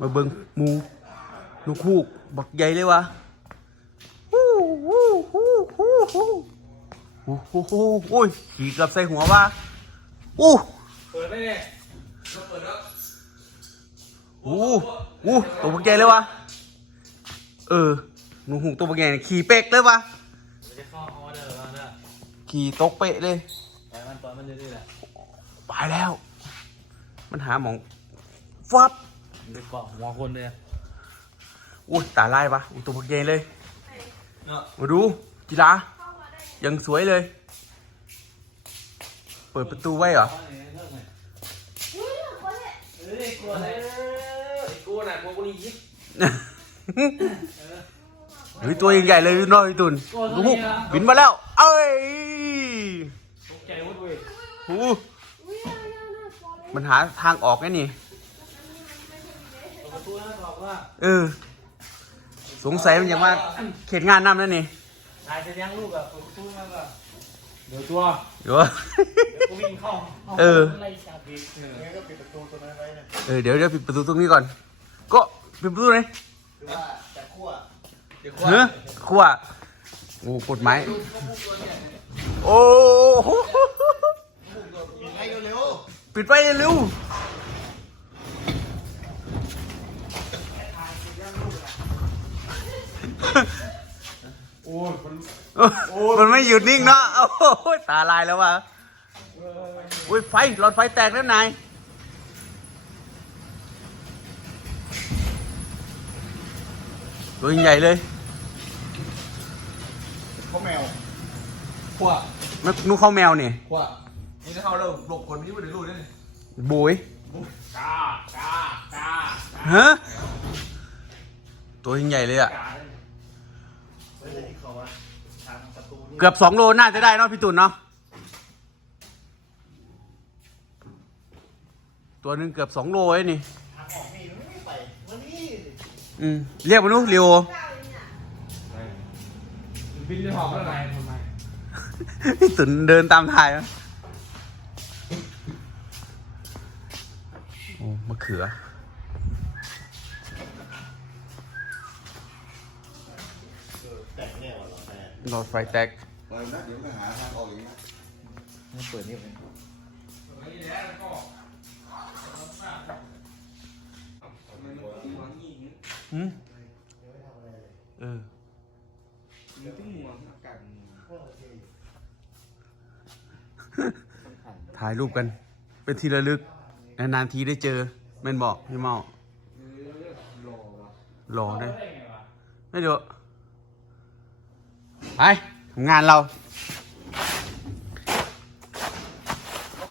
มาเบิ่งหมูนกฮูกบักใหญ่เลยวะฮู้ฮู้ฮู้ฮู้ฮู้โอ้โหโอ้ยขี่เกือบใส่หัวว่ะอู้เปิดได้เนี่ยเปิดแล้วโอ้โหตัวบักใหญ่เลยวะเออนกฮูกตัวบักใหญ่นี่ขี่เป๊กเลยวะมันจะเข้าฮอเดอร์แล้วเนี่ยขี่ตกเป๊ะเลยแต่มันตอนมันจะนี่แหละไปแล้ว มันหาหมองฟับ ไปเกาะหัวคนเลยอุ้ยตาลายวะอุ้ยตัวบักใหญ่เลยเนาะมาดูกีฬายังสวยเลย เปิดประตูไว้เหรอเฮ้ยกลัวอะไรไอ้กูน่ะกลัวกูนี่ยิบเฮ้ยตัวใหญ่ๆเลยน้อยตุนดูหุกบินมาแล้ว เอ้ยตกใจหมดเว้ยโอ้มันหาทางออกไงนี่ เปิดประตูแล้วบอกว่าเออ สงสัยมันยังว่าเขตงานน้ำนั่นนี่นายจะเลี้ยงลูกอะเปิดประตูแล้วก็เดี๋ยวตัวเดี๋ยวเดี๋ยวกูวิ่งเข้าเออไล่จับอีกเออก็ปิดประตูตัวนั้นไว้นะเออเดี๋ยวเดี๋ยวปิดประตูตรงนี้ก่อน ก็ปิดประตูเลยเดี๋ยวเฮ้ยขวาโอ้กดไม้โอ้โหให้เร็วปิดไฟเร็ว อ้ยมันมันไม่หยุดนิ่งเนาะ โอ้โหตาลายแล้วว่ะอุ้ยไฟหลอดไฟแตกแล้วนายตัวใหญ่เลยเขาแมวขวามันนุ่งข้าวแมวนี่ขวานี่ถ้าเขาเราหลบคนที่ไม่ได้รู้ได้เลยบุยกากากาฮะตัวใหญ่เลยอะกา เฮ้ยที่เขาทางประตูนี่เกือบสองโลน่าจะได้เนาะพี่ตุ่นเนาะตัวหนึ่งเกือบสองโลไอ้นี่ ทางออกนี่มันไม่ไปวันนี้อืมเรียกมันนู้เรียวบินจะหอบแล้วไงทำไมพี่ตุนเดินตามถ่ายนะโอ้มะเขือ แต่งแน่วะเหรอแต่หลอดไฟแตกไปนะเดี๋ยวไปหาทางออกอย่างนี้นี่เปิดนี่เองหืมเออถ่ายรูปกัน เป็นทีระลึก นานๆทีได้เจอแม่นบอกพี่เมาหล่อได้ไม่เดี๋ยว ไปทำงานเรา